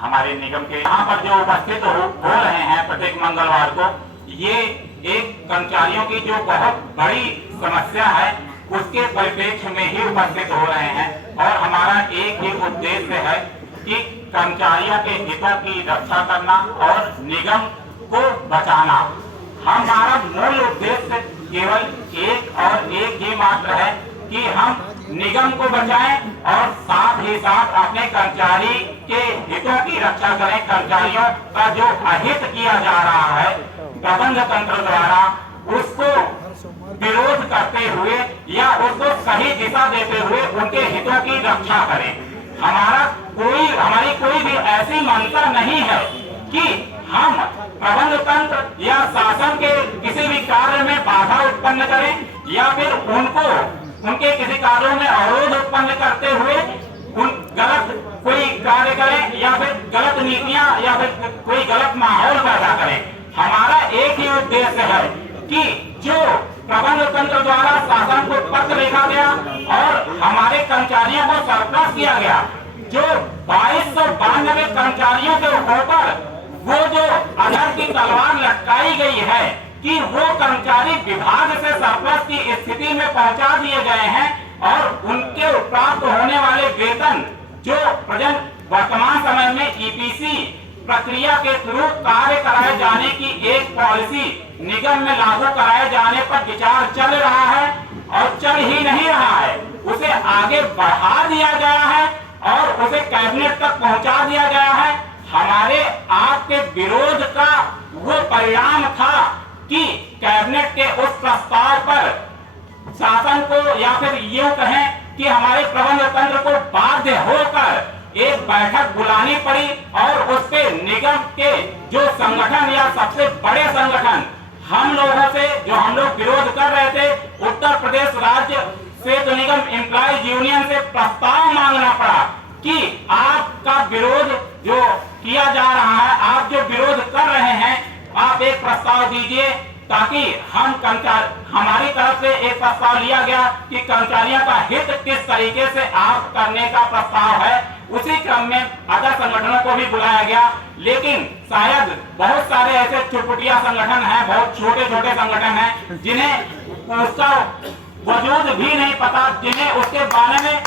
हमारे निगम के यहाँ पर जो उपस्थित हो रहे हैं प्रत्येक मंगलवार को, ये एक कर्मचारियों की जो बहुत बड़ी समस्या है उसके परिप्रेक्ष्य में ही उपस्थित हो रहे हैं। और हमारा एक ही उद्देश्य है कि कर्मचारियों के हितों की रक्षा करना और निगम को बचाना। हमारा मूल उद्देश्य केवल एक और एक ही मात्र है कि हम निगम को बचाएं और साथ ही साथ अपने कर्मचारी के हितों की रक्षा करें। कर्मचारियों का जो अहित किया जा रहा है प्रबंध तंत्र द्वारा, उसको विरोध करते हुए या उसको सही दिशा देते हुए उनके हितों की रक्षा करें। हमारी कोई भी ऐसी मंशा नहीं है कि हम प्रबंध तंत्र या शासन के किसी भी कार्य में बाधा उत्पन्न करें या फिर उनके किसी कार्यों में अवरोध उत्पन्न करते हुए गलत कोई कार्य करें या फिर गलत नीतियां या फिर कोई गलत माहौल पैदा करें। हमारा एक ही उद्देश्य है कि जो प्रबंध तंत्र द्वारा शासन को पत्र लिखा गया और हमारे कर्मचारियों को सरप्लस किया गया, जो 2292 कर्मचारियों के ऊपर वो जो अधर की तलवार लटकाई गई है कि वो कर्मचारी विभाग से सरप्लस की स्थिति में पहुंचा दिए गए हैं और उनके प्राप्त होने वाले वेतन जो वर्तमान समय में ईपीसी प्रक्रिया के थ्रू कार्य कराए जाने की एक पॉलिसी निगम में लागू कराए जाने पर विचार चल रहा है और चल ही नहीं रहा है, उसे आगे बढ़ा दिया गया है और उसे कैबिनेट तक पहुंचा दिया गया है। हमारे आपके विरोध का वो परिणाम था कि कैबिनेट के उस प्रस्ताव पर शासन को या फिर यूं कहें कि हमारे प्रबंध तंत्र को बाध्य होकर एक बैठक बुलानी पड़ी और उसके निगम के जो संगठन या सबसे बड़े संगठन हम लोगों से जो हम लोग विरोध कर रहे थे, उत्तर प्रदेश राज्य सेतु निगम एम्प्लॉइज यूनियन से प्रस्ताव मांगना पड़ा कि आपका विरोध जो किया जा रहा है, आप जो विरोध कर रहे हैं, आप एक प्रस्ताव दीजिए ताकि हमारी तरफ से एक प्रस्ताव लिया गया कि कर्मचारियों का हित किस तरीके से आप करने का प्रस्ताव है। उसी क्रम में अदर संगठनों को भी बुलाया गया, लेकिन शायद बहुत सारे ऐसे चुटपुटिया संगठन हैं, बहुत छोटे छोटे संगठन हैं जिन्हें उसका वजूद भी नहीं पता, जिन्हें उसके बारे में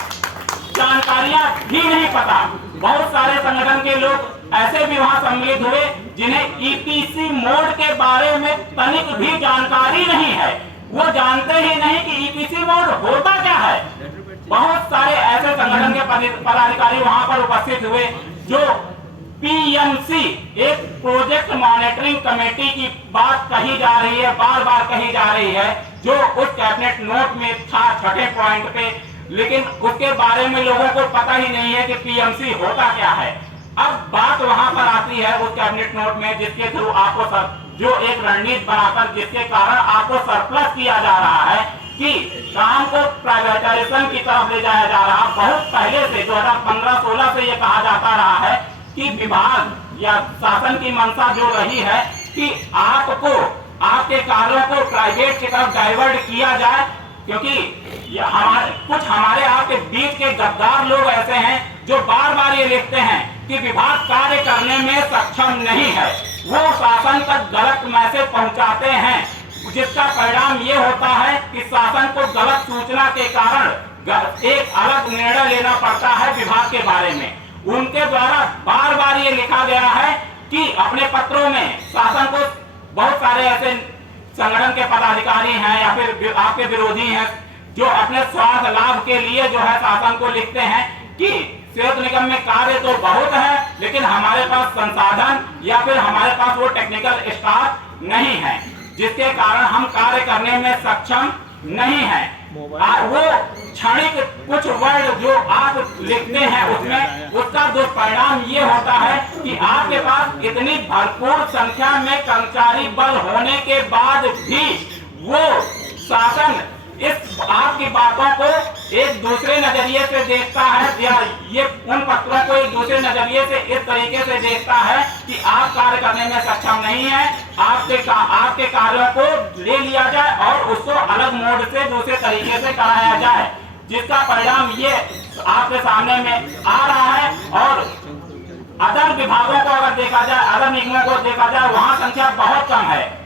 जानकारियां भी नहीं पता। बहुत सारे संगठन के लोग ऐसे भी वहां सम्मिलित हुए जिन्हें ईपीसी मोड के बारे में तनिक भी जानकारी नहीं है, वो जानते ही नहीं कि ईपीसी मोड होता क्या है। बहुत सारे ऐसे संगठन के पदाधिकारी वहां पर उपस्थित हुए जो पीएमसी एक प्रोजेक्ट मॉनिटरिंग कमेटी की बात कही जा रही है, बार बार कही जा रही है, जो उस कैबिनेट नोट में था 6ठे पॉइंट पे, लेकिन उसके बारे में लोगों को पता ही नहीं है कि पीएमसी होता क्या है। अब बात वहां पर आती है उस कैबिनेट नोट में जिसके थ्रू आपको जो एक रणनीति बनाकर जिसके कारण आपको सरप्लस किया जा रहा है कि काम को प्राइवेटाइजेशन की तरफ ले जाया जा रहा। बहुत पहले से 2015-16 से ये कहा जाता रहा है कि विभाग या शासन की मंशा जो रही है कि आपको आपके कार्यों को प्राइवेट की तरफ डाइवर्ट किया जाए, क्योंकि हमारे आपके बीच के गद्दार लोग ऐसे हैं जो बार बार ये लिखते हैं कि विभाग कार्य करने में सक्षम नहीं है, वो शासन तक गलत मैसेज पहुंचाते हैं, जिसका परिणाम ये होता है कि शासन को गलत सूचना के कारण एक अलग निर्णय लेना पड़ता है विभाग के बारे में। उनके द्वारा बार बार ये लिखा गया है कि अपने पत्रों में शासन को बहुत सारे ऐसे संगठन के पदाधिकारी हैं या फिर आपके विरोधी हैं जो अपने स्वार्थ लाभ के लिए जो है शासन को लिखते हैं कि सेतु निगम में कार्य तो बहुत है लेकिन हमारे पास संसाधन या फिर हमारे पास वो टेक्निकल स्टाफ नहीं है, जिसके कारण हम कार्य करने में सक्षम नहीं है। वो क्षणिक कुछ वर्ड जो आप लिखते हैं उसमें उसका दुष्परिणाम ये होता है कि आपके पास इतनी भरपूर संख्या में कर्मचारी बल होने के बाद भी वो शासन इस आपकी बातों को एक दूसरे नजरिए से देखता है या ये उन पत्रों को एक दूसरे नजरिए से इस तरीके से देखता है कि आप कार्य करने में सक्षम नहीं है, आपके कार्यों को ले लिया जाए और उसको अलग मोड से दूसरे तरीके से कराया जाए, जिसका परिणाम ये आपके सामने में आ रहा है। और अदर विभागों को अगर देखा जाए, अदर निगमों को देखा जाए, वहां संख्या बहुत कम है।